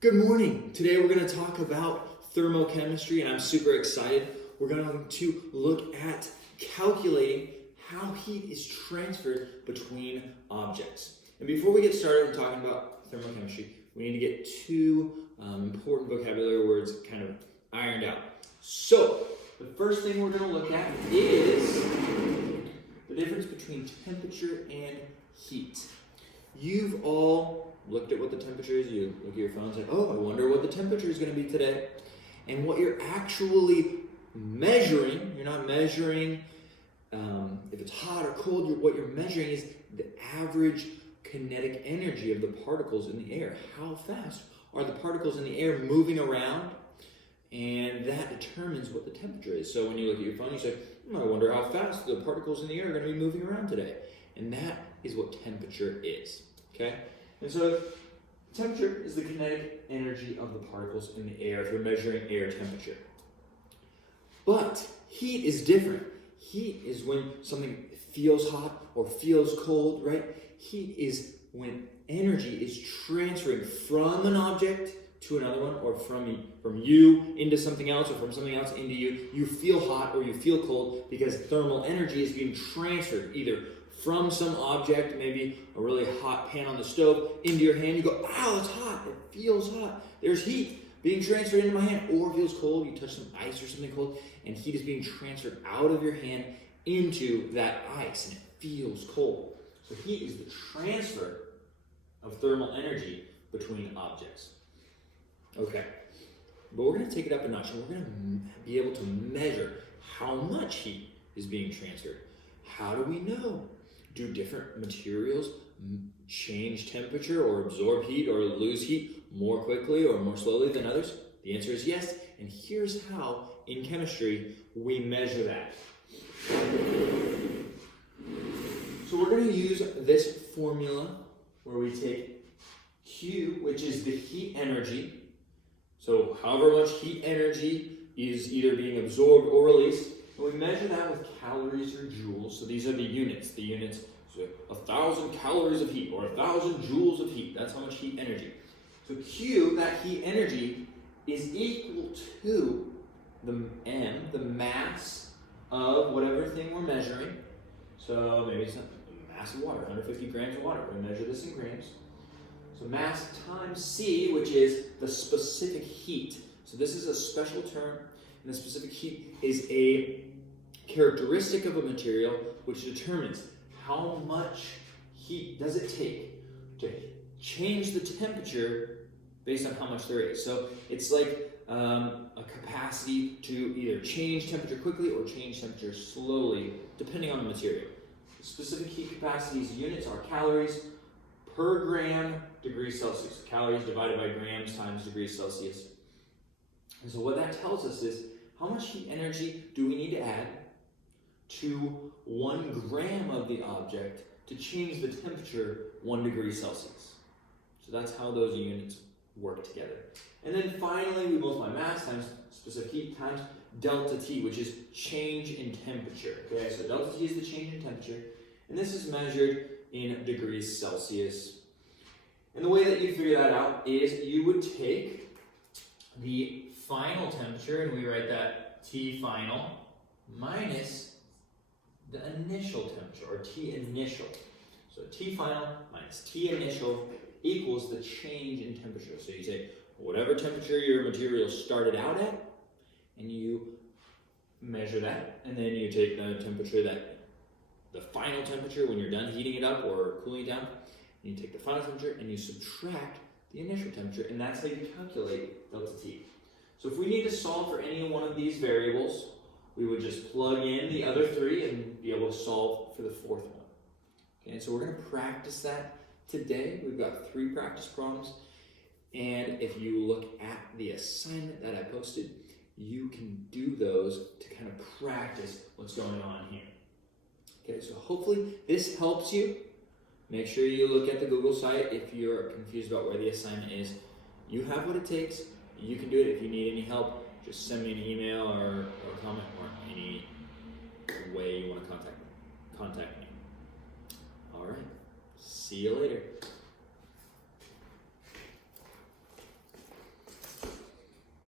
Good morning. Today we're going to talk about thermochemistry, and I'm super excited. We're going to look at calculating how heat is transferred between objects. And before we get started talking about thermochemistry, we need to get two important vocabulary words kind of ironed out. So, the first thing we're going to look at is the difference between temperature and heat. You've all looked at what the temperature is. You look at your phone and say, oh, I wonder what the temperature is going to be today. And what you're actually measuring, you're not measuring if it's hot or cold. What you're measuring is the average kinetic energy of the particles in the air. How fast are the particles in the air moving around? And that determines what the temperature is. So when you look at your phone, you say, I wonder how fast the particles in the air are going to be moving around today. And that is what temperature is. Okay? And so temperature is the kinetic energy of the particles in the air if you're measuring air temperature. But heat is different. Heat is when something feels hot or feels cold, right? Heat is when energy is transferring from an object to another one, or from you into something else, or from something else into you. You feel hot or you feel cold because thermal energy is being transferred either from some object, maybe a really hot pan on the stove, into your hand. You go, ow, it's hot. It feels hot. There's heat being transferred into my hand. Or it feels cold. You touch some ice or something cold, and heat is being transferred out of your hand into that ice, and it feels cold. So heat is the transfer of thermal energy between objects. Okay, but we're going to take it up a notch, and we're going to be able to measure how much heat is being transferred. How do we know? Do different materials change temperature or absorb heat or lose heat more quickly or more slowly than others? The answer is yes, and here's how in chemistry we measure that. So we're going to use this formula where we take Q, which is the heat energy. So however much heat energy is either being absorbed or released, and we measure that with calories or joules. So these are the units. The units, so 1,000 calories of heat or 1,000 joules of heat. That's how much heat energy. So Q, that heat energy, is equal to the M, the mass of whatever thing we're measuring. So maybe it's a mass of water, 150 grams of water. We measure this in grams. So mass times C, which is the specific heat. So this is a special term, and the specific heat is a characteristic of a material which determines how much heat does it take to change the temperature based on how much there is. So it's like a capacity to either change temperature quickly or change temperature slowly, depending on the material. The specific heat capacity's units are calories per gram degrees Celsius. Calories divided by grams times degrees Celsius. And so what that tells us is how much heat energy do we need to add to 1 gram of the object to change the temperature 1 degree Celsius. So that's how those units work together. And then finally, we multiply mass times specific heat times delta T, which is change in temperature. Okay, so delta T is the change in temperature, and this is measured in degrees Celsius. And the way that you figure that out is you would take the final temperature, and we write that T final minus the initial temperature, or T initial. So T final minus T initial equals the change in temperature. So you take whatever temperature your material started out at, and you measure that, and then you take the temperature the final temperature when you're done heating it up or cooling it down, and you take the final temperature and you subtract the initial temperature, and that's how you calculate delta T. So if we need to solve for any one of these variables, we would just plug in the other 3 and be able to solve for the 4th one. Okay, so we're going to practice that today. We've got 3 practice problems, and if you look at the assignment that I posted, you can do those to kind of practice what's going on here. Okay, so hopefully this helps you. Make sure you look at the Google site if you're confused about where the assignment is. You have what it takes. You can do it. If you need any help, just send me an email or comment or any way you want to contact me. All right. See you later.